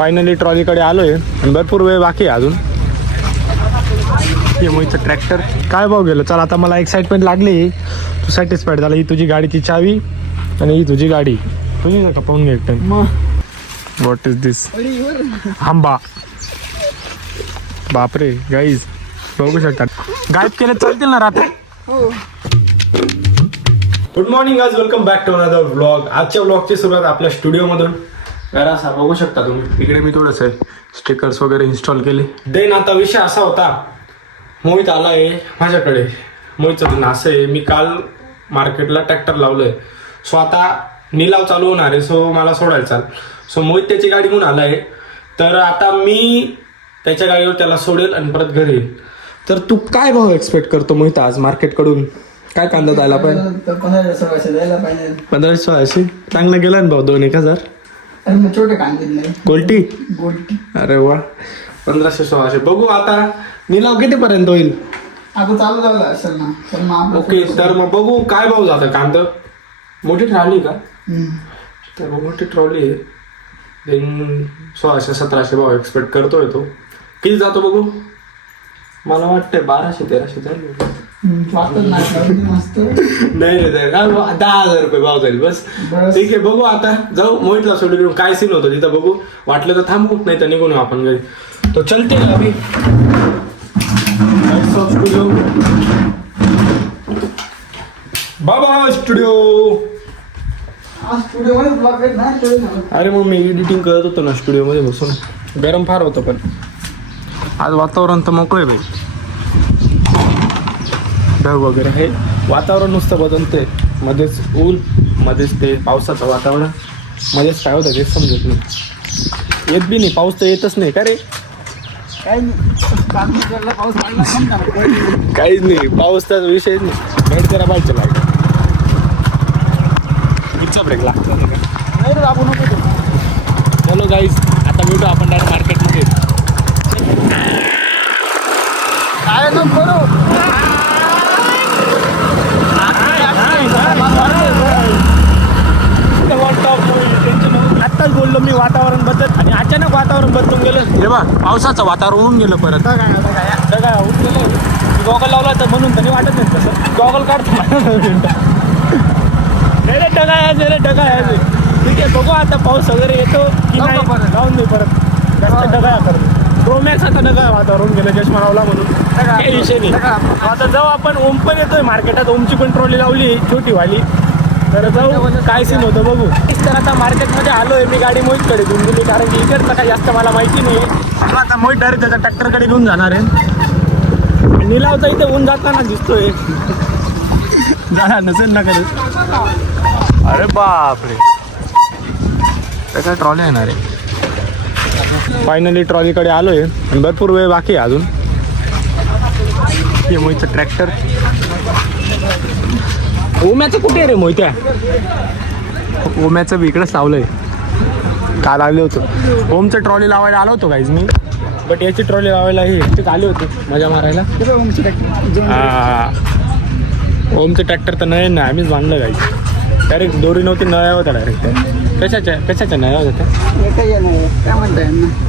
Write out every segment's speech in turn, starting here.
Finally ट्रॉलीकडे आलोय आणि भरपूर वेळ बाकी आहे अजून. हे मोहितचं ट्रॅक्टर काय भाव गेलं. चल आता मला एक्साइटमेंट लागली. तू सॅटिस्फाईड झाला. ही तुझी गाडीची चावी आणि ही तुझी गाडी तुझी का पाहून घे एकटं. व्हॉट इज दिस आंबा. बापरे गाईज बघू शकतात. गायब केले चालतील ना रात्री. गुड मॉर्निंग आज welcome back to another vlog. आजच्या व्लॉगची सुरुवात आपल्या स्टुडिओमधून. असा बघू शकता तुम्ही. इकडे मी थोडंसं स्टिकर्स वगैरे इन्स्टॉल केले. देन आता विषय असा होता, मोहित आला आहे माझ्याकडे. मोहितचं दिन असं आहे, मी काल मार्केटला ट्रॅक्टर लावलंय. सो आता निलाव चालू होणार आहे. सो मला सोडायला चाल. सो मोहित त्याची गाडी घेऊन आला आहे. तर आता मी त्याच्या गाडीवर त्याला सोडेल आणि परत घरी येईल. तर तू काय भाव एक्सपेक्ट करतो मोहित आज मार्केटकडून? काय कांदा द्यायला पाहिजे? 1500 चांगला गेला ना भाऊ. 2-1000 छोटे कांदे गोल्टी. अरे वा. 1500-1600 बघू आता निलाव कितीपर्यंत होईल. आता चालू झालं असेल ना. ओके तर मग बघू काय भाव जातं कांदा. मोठी ट्रॉली का? तर मग मोठी ट्रॉली आहे. देन 1600-1700 भाव एक्सपेक्ट करतोय तो. किती जातो बघू. मला वाटतंय 1200-1300 जाईल. नाही रे 10,000 रुपये भाव जाईल बस. ठीक आहे बघू आता. जाऊ मोहितला सोडून काय सीन होतं तिथं बघू. वाटलं तर थांबू नाही तर निघून आपण घरी. तो चलते अभी स्टुडिओ. बाबा स्टुडिओ. अरे मग मी एडिटिंग करत होतो ना स्टुडिओ मध्ये बसून. गरम फार होतं पण आज वातावरण तर मोकळं आहे भाई. ढग वगैरे आहे. वातावरण नुसतं बदलते. मध्येच ऊन मध्येच ते पावसाचं वातावरण. मध्येच काय होतं ते समजत नाही. येत बी नाही. पाऊस तर येतच नाही का रे. काहीच नाही. पाऊस तर विषय नाही. भेट करा पाहिजे लागेल. इच्छा ब्रेक लागतो चलो गाईज आता भेटू आपण डायरेक्ट मार्केटमध्ये. काय नको आत्ताच बोललो मी वातावरण बदल आणि अचानक वातावरण बदलून गेलं. हे बा पावसाचं वातावरण होऊन गेलं परत. काय होऊन गेलं. गॉगल लावला तर म्हणून तरी वाटत नाही तसं. गॉगल काढतो ढगा आहे. ठीक आहे बघू आता पाऊस वगैरे येतो की नाही. जाऊन नाही परत जास्त ढगा करतो. प्रोमॅक्स आता ढगा वातावरण गेलं चष्मा लावला म्हणून काही विषय नाही. आता जाऊ आपण. ओम पण येतोय मार्केटात. ओमची पण ट्रॉली लावली छोटी वाली. तर जाऊ काय सीन होतं बघू. तर आता मार्केटमध्ये आलोय मी. गाडी मोहितकडे घेऊन गेली कारण की इकडचं काय जास्त मला माहिती नाही. आता मोहित डायरेक्ट त्याच्या ट्रॅक्टरकडे घेऊन जाणार आहे. निलावचा इथे ऊन जाताना दिसतोय. जाणार नसेल ना कधी. अरे बापरे काय ट्रॉली येणार आहे. फायनली ट्रॉलीकडे आलोय आणि भरपूर वेळ बाकी आहे अजून. हे मोहितचं ट्रॅक्टर. ओम्याचं कुठे रे मोहित्या. ओम्याचं बी इकडेच लावलंय. काल आले होतो. ओमचं ट्रॉली लावायला आलो होतो काहीच मी. बट याची ट्रॉली लावायला हे एकटेच आले होते मजा मारायला. ओमचं ट्रॅक्टर तर नळे ना आम्हीच बांधलं काही. डायरेक्ट दोरी नव्हती नळ्या होत्या डायरेक्ट. कशाच्या नळ्या होत्या.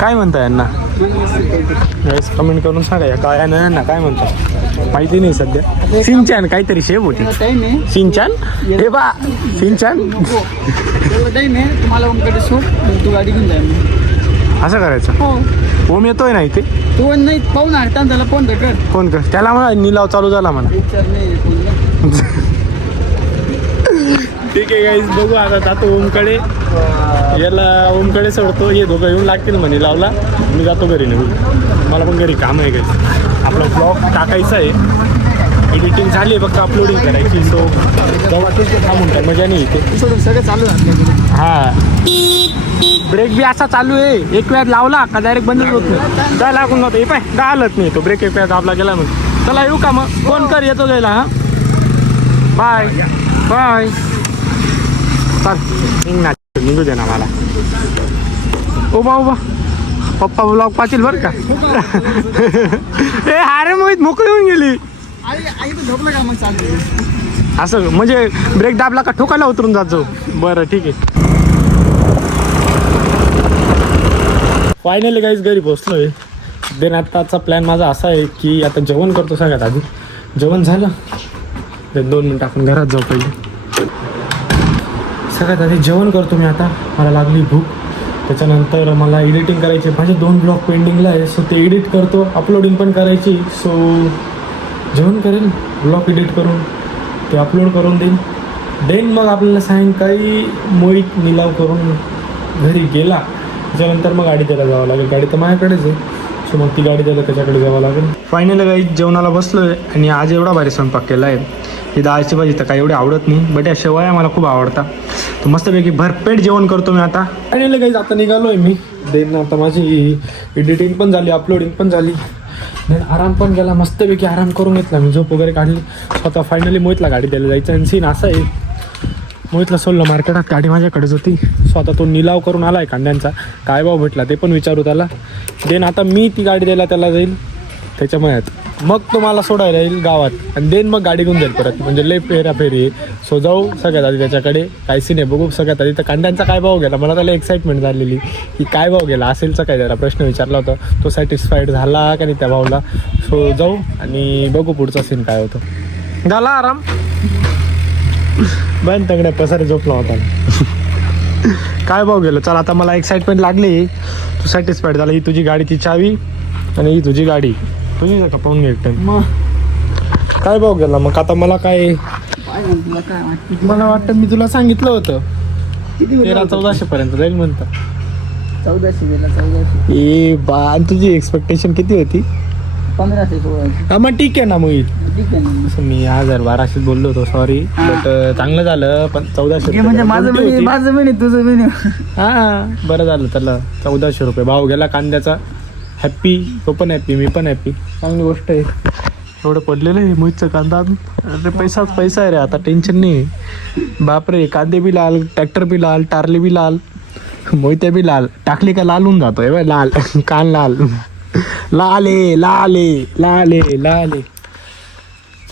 काय म्हणता यांना कमेंट करून सांगा. या काळ्या नळ्यांना काय म्हणतात माहिती नाही सध्या. सिंचन काहीतरी शेप होती. सिंचन हे बा सिंचन. तुम्हाला ओमकडे सोड तू गाडी घेऊन जाय. असं करायचं. ओम येतोय ना इथे. तू नाही पाहून हटता त्याला फोन कर. फोन कर त्याला म्हणा निलाव चालू झाला म्हणा. ठीक आहे गाईज बघू आता जातो ओमकडे. याला ओमकडे सोडतो. हे दोघं येऊन लागतील म्हणे लावला. मी जातो घरी निघून. मला पण घरी काम आहे काही. आपला ब्लॉग टाकायचा आहे. एडिटिंग झाली आहे फक्त अपलोडिंग करायची. सो तेव्हा तेच थांबून काय मजा नाही इथे. सगळं चालू आहे. हां ब्रेक बी असा चालू आहे. एक वेळ लावला का डायरेक्ट बंदच होत नाही. काय लागून जातो. हे पाय डालत नाही तो ब्रेक. एक वेळ दाबला गेला मग. चला येऊ का मग. फोन कर येतो जायला. हां बाय बाय. चल निघू दे ना मला. उभा उभा पप्पा ब्लॉग पाचील बरं का. ए अरे मोहित मोकळी होऊन गेली. असं म्हणजे ब्रेक दाबला का ठोकायला उतरून जात जाऊ. बरं ठीक आहे. फायनली काहीच घरी पोचलोय. देन आत्ताचा प्लॅन माझा असा आहे की आता जेवण करतो सगळ्यात आधी. जेवण झालं देन 2 मिनिटं आपण घरात जाऊ पहिले. सगळ्यात आधी जेवण करतो मी आता. मला लागली भूक. त्याच्यानंतर मला एडिटिंग करायची. माझे 2 ब्लॉग पेंडिंगला आहे. सो ते एडिट करतो. अपलोडिंग पण करायची. सो जेवण करेल, ब्लॉग एडिट करून ते अपलोड करून देईन. देन मग आपल्याला सायंकाळी मोहित निलाव करून घरी गेला त्याच्यानंतर मग गाडी द्यायला जावं लागेल. गाडी तर माझ्याकडेच आहे. सो मग ती गाडी द्यायला त्याच्याकडे जावं लागेल. फायनली काही जेवणाला बसलो आहे आणि आज एवढा भारी स्वयंपाक केला आहे. ही डाळची भाजी तर काही एवढी आवडत नाही, बट या शेवया मला खूप आवडतात. तर मस्तपैकी भरपेट जेवण करतो मी आता. फायनली काही आता निघालो आहे मी. देन आता माझी एडिटिंग पण झाली, अपलोडिंग पण झाली. देन आराम पण केला, मस्तपैकी आराम करून घेतला मी. झोप वगैरे काढली. स्वतः फायनली मोहितला गाडी द्यायला जायचं. आणि सीन असं आहे, मोहितला सोडलं मार्केटात. गाडी माझ्याकडेच होती. स्वतः तो निलाव करून आला आहे कांद्यांचा. काय भाव भेटला ते पण विचारू त्याला. देन आता मी ती गाडी द्यायला त्याला जाईल त्याच्या मयात. मग तो मला सोडायला येईल गावात आणि देन मग गाडी घेऊन जाईल परत. म्हणजे लय फेरी आहे. सो जाऊ सगळ्यात आधी त्याच्याकडे. काय सीन आहे बघू सगळ्यात आधी. तर कांद्यांचा काय भाव गेला मला त्याला एक्साइटमेंट झालेली की काय भाव गेला असेलचा काय. जरा प्रश्न विचारला होता. तो सॅटिस्फाईड झाला का नाही त्या भावला. सो जाऊ आणि बघू पुढचा सीन काय होतं. झाला आराम. बन तगड्या पसारे झोपला होता. काय भाव गेलं. चल आता मला एक्साइटमेंट लागली. तू सॅटिस्फाईड झाला. ही तुझी गाडीची चावी आणि ही तुझी गाडी तुझी का पाहून घे एकटं. मग काय भाव गेला मग आता मला काय. तुला काय वाटतं? मला वाटतं मी तुला सांगितलं होतं किती होतं? 1300-1400 पर्यंत जाईल म्हणतं. 1400 गेला 1400. ए बा तुझी एक्सपेक्टेशन किती होती. 1500 1600. हा मग ठीक आहे ना मोहित. ठीक आहे ना. तसं मी 1200 बोललो होतो सॉरी. बट चांगलं झालं. पण 1400 म्हणजे माझं महिने तुझं महिने. हां बरं झालं. त्याला 1400 रुपये भाव गेला कांद्याचा. हॅप्पी. तो पण हॅप्पी, मी पण हॅप्पी. चांगली गोष्ट आहे. एवढं पडलेलं आहे मोहितचं कांदा. अरे पैसाच पैसा आहे रे. आता टेन्शन नाही. बापरे कांदे बी लाल, ट्रॅक्टर बी लाल, टारली बी लाल, मोहित्या बी लाल. टाकली का लाल होऊन जातो. हे लाल कान लाल. लाले लाले लाले लाले.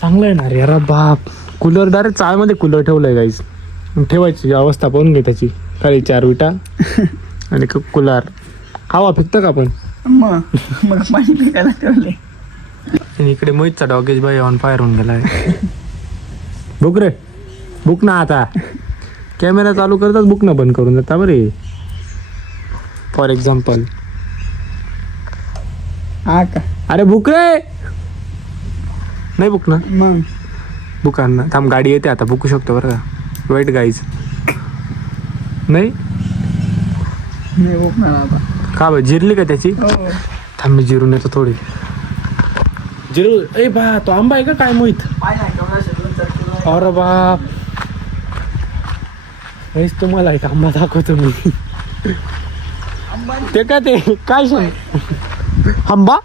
चांगलं आहे ना रे. अरे बाप. कूलर डायरेक्ट चाळमध्ये कूलर ठेवलं आहे गाईज. ठेवायची अवस्था पाहून घे त्याची. खाली 4 विटा आणि कूलर. हवा फेकतं का आपण. मग पाणी फेकायला ठेवले. आणि इकडे मोहितचा डॉगेज बाई ऑन फायर होऊन गेलाय. बुक रे बुक ना. आता कॅमेरा चालू करताच बुक ना बंद करून जाता बरे. For example. हा का. अरे बुक रे. नाही बुक ना. मग बुक आण ना. थांब गाडी येते आता. बुकू शकतो बरं का. Wait guys. नाही मी बघणार आता. का बा जिरली का त्याची. हो. थांब मी जिरून येतो थोडी. जिरू. ए बा तो आंबा आहे का काय मोहित. अरे बाप. हेच तुम्हाला एक आंबा दाखवतो मी. ते का ते काय सांग आंबा.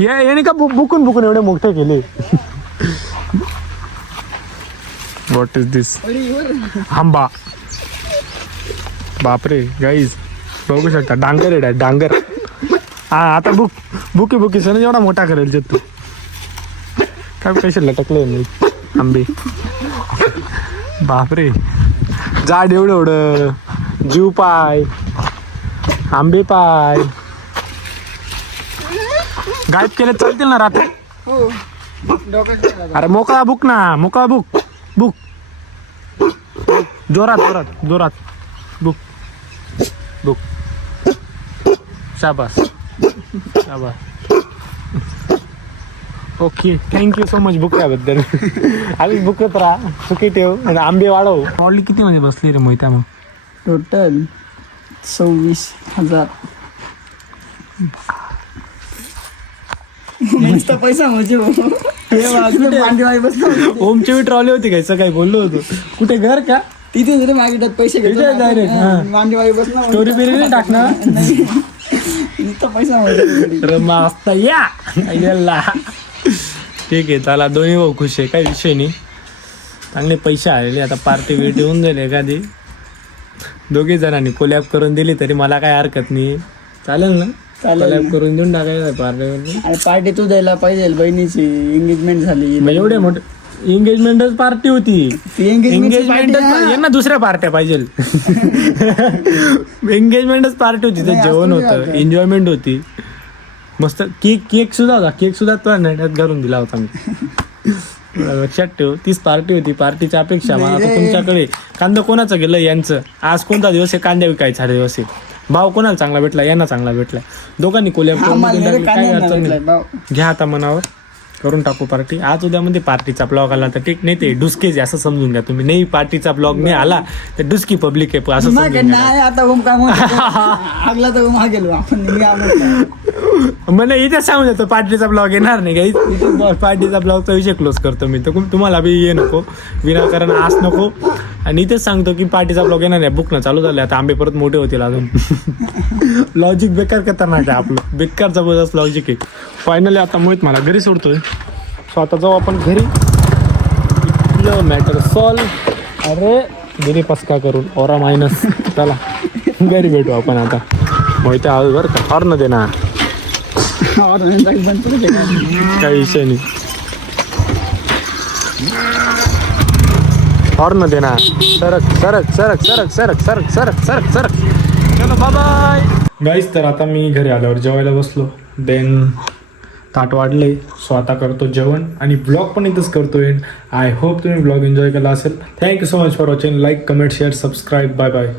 याने का बुकून बुकून एवढे मोठे केले. व्हॉट इज दिस. आंबा. बापरे गाईज बघू शकता. डांगर आहे डांगर. हा आता बुकी सण एवढा मोठा करेल ते तू. काय पैसे लटकले नाही आंबे. बापरे जाड एवढं जीव पाय आंबे पाय. गायब केले चालतील ना रात्री. हो. अरे मोकळा बुक ना. मोकळा बुक बुक. जोरात जोरात जोरात बुक बुक. शाबास शाबास. ओके थँक्यू सो मच बुकल्याबद्दल. आम्ही बुकत राहा. सुकी ठेव आणि आंबे वाढव. ऑलरेडी किती मध्ये बसली रे मोहित्या मग. टोटल 26,000. नुसता पैसा म्हणजे मांडीवाई बसला. ओमची बी ट्रॉली होती काय सकाळी बोललो होतो. कुठे घर का. तिथे जरी मागितलं पैसे तिथे direct, हा. मांडीवाई बसला. स्टोरी बिरी नाही टाकणार. नुसता पैसा म्हणजे. रमा असता या याला. ठीक आहे चला दोन्ही भाऊ खुश आहे. काही विषय नाही. चांगले पैसे आलेले. आता पार्टी बिर्टी होऊन जाईल एखादी. दोघी जणांनी कोलॅब करून दिली तरी मला काय हरकत नाही. चालेल ना. कोलॅब करून देऊन टाकायचं पार्टी. आणि पार्टी तू द्यायला पाहिजे. बहिणीची एंगेजमेंट झाली. एवढे मोठे एंगेजमेंटच पार्टी होती. एंगेजमेंट यांना दुसऱ्या पार्ट्या पाहिजे. एंगेजमेंटच पार्टी होती, तर जेवण होतं, एन्जॉयमेंट होती मस्त. केक सुद्धा तो नाट्यात घालून दिला होता मी. लक्षात ठेव, तीच पार्टी होती. पार्टीच्या अपेक्षा मला आता तुमच्याकडे. कांदा कोणाचं गेलं? यांचं. आज कोणता दिवस आहे? कांद्या विकायचा दिवस आहे. भाव कोणाला चांगला भेटला? यांना चांगला भेटला. दोघांनी कोल्या काही अडचण नाही. घ्या आता मनावर, करून टाकू पार्टी. आज उद्यामध्ये पार्टीचा ब्लॉग आला तर ठीक, नाही ते डुसकेच असं समजून घ्या तुम्ही. नाही पार्टीचा ब्लॉग नाही आला तर डुसकी पब्लिक आहे असं समजून घ्या. आता आगला तर गेलो आपण. मला इथे सांगून देतो पार्टीचा ब्लॉग येणार नाही काही. पार्टीचा ब्लॉगचा विषय क्लोज करतो मी. तर तुम्हाला बी ये नको, विनाकारण आस नको. आणि इथेच सांगतो की पार्टीचा ब्लॉग येणार नाही. बुक ना चालू झाले आता, आंबे परत मोठे होतील अजून. लॉजिक बेकार खतरनाक आहे आपलं, बेकार जबरदस्त लॉजिक आहे. फायनली आता मोहित मला घरी सोडतोय. सो आता जाऊ आपण घरी. Matter solve. अरे गेली पस्का करून ओरा मायनस. चला घरी भेटू आपण आता. मोहित आवाज बरं का, हॉर्न दे ना. काही विषय नाही, हॉर्न दे ना. सरक सरक सरक सरक सरक सरक सरक सरक सरक. चलो बाय बाय गाईस. तर आता मी घरी आल्यावर जेवायला बसलो. देन ताट वाढले. सो आता करतो जेवण आणि ब्लॉग पण इथंच करतोय. आय होप तुम्ही ब्लॉग एन्जॉय केला असेल. Thank you so much for watching. Like, comment, share, subscribe. Bye bye.